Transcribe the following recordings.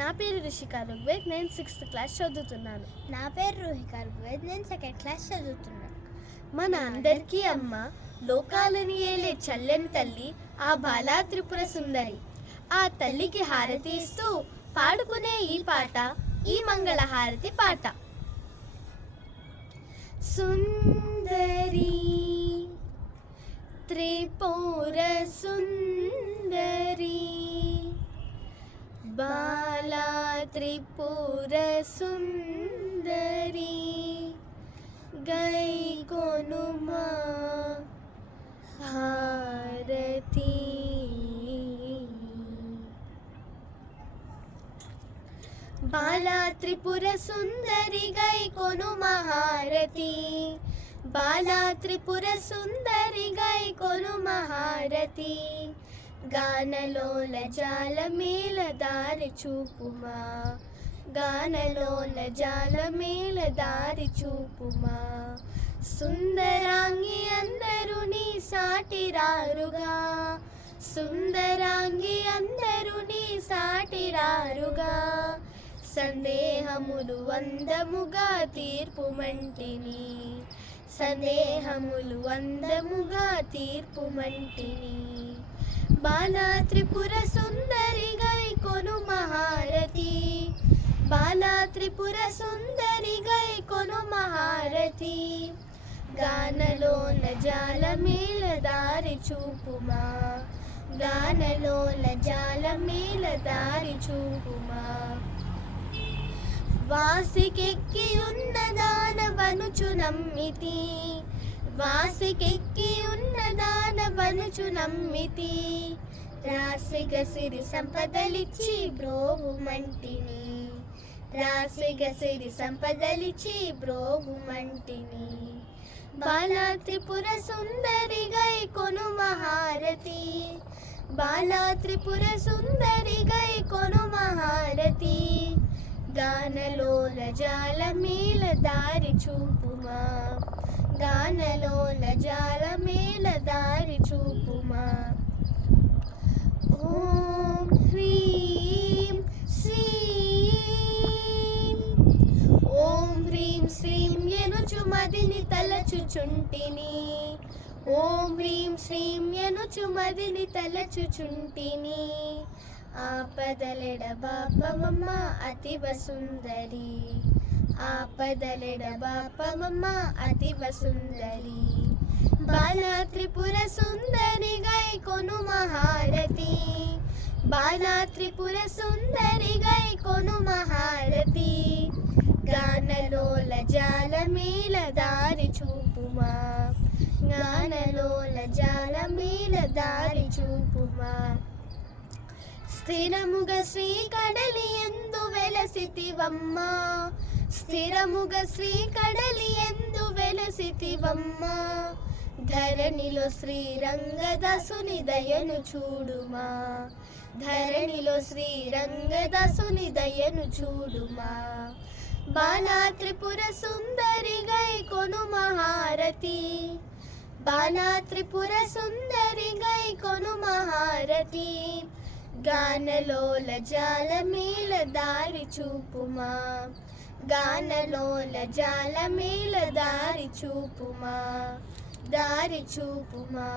నా పేరు రిషిక రుగ్వేద్, నేను 6th క్లాస్ చదువుతున్నాను. నా పేరు రోహిక రుగ్వేద్, నేను 2nd క్లాస్ చదువుతున్నాను. మన అందరికీ అమ్మ, లోకాలని ఏలే చల్లని తల్లి ఆ బాలా త్రిపుర సుందరి. ఆ తల్లికి హారతి ఇస్తూ పాడుకునే ఈ పాట ఈ మంగళ హారతి పాట. సుందరి త్రిపుర సుందరి, బాలా త్రిపుర సుందరి, గై కొనుమా హారతి. బాలా త్రిపుర సుందరి గై కొనుమా హారతి, బాలా త్రిపుర సుందరి గై కొనుమా హారతి. గానలోల జాల మేల దారి చూపుమా, గానలోల జాల మేల దారి చూపుమా. సుందరాంగి అందరూ నీ సాటి రారుగా, సుందరాంగి అందరూ నీ సాటి రారుగా. సందేహములు అందముగా తీర్పుమంటిని, సందేహములు అందముగా తీర్పుమంటిని. బాలా త్రిపుర సుందరి గై కొనుమా హారతి, బాలా త్రిపుర సుందరి గై కొనుమా హారతి. గానలోల జాల మేల దారి చూపుమా, గానలోల జాల మేల దారి చూపుమా. వాసికెక్కి ఉన్న దానవనుచు నమ్మితి, వాసికెక్కి ఉన్న దానవనుచు నమ్మితి. రాసిగ సిరి సంపదలిచ్చి బ్రోవుమంటిని, రాసిగ సిరి సంపదలిచ్చి బ్రోవుమంటిని. బాలా త్రిపుర సుందరి గై కొనుమా హారతి, బాలా త్రిపుర సుందరి గై కొనుమా హారతి. గానలోల జాల మేల దారి చూపుమా, గానలోల జాల మేల దారి చూపుమా. ఓం హ్రీం శ్రీం, ఓం హ్రీం శ్రీం ఎనుచు మదిని తలచుచుంటిని, ఓం హ్రీం శ్రీం ఎనుచు మదిని తలచుచుంటిని. ఆపదలెడ బాపమమ్మ అతివ సుందరి, ఆపదలెడ బాపమమ్మ అతివ సుందరి. బాలా త్రిపుర సుందరి గై కొనుమా హారతి, బాలా త్రిపుర సుందరి గై కొనుమా హారతి. గానలోల జాల మేల దారి చూపుమా, గానలోల జాల మేల దారి చూపుమా. స్థిరముగ శ్రీ కడలి ఎందు వెలసితివమ్మ, స్థిరముగ శ్రీ కడలి ఎందు వెలసితివమ్మ. ధరణిలో శ్రీరంగదాసుని దయను చూడుమా, ధరణిలో శ్రీరంగదాసుని దయను చూడుమా. బాలా త్రిపుర సుందరి గై కొనుమా హారతి, బాలా త్రిపుర సుందరి గై కొనుమా హారతి. గానలోల జాల మేల దారి చూపుమా, గానలోల జాల మేల దారి చూపుమా. దారి చూపుమా,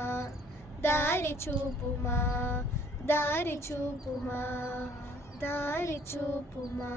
దారి చూపుమా, దారి చూపుమా, దారి చూపుమా.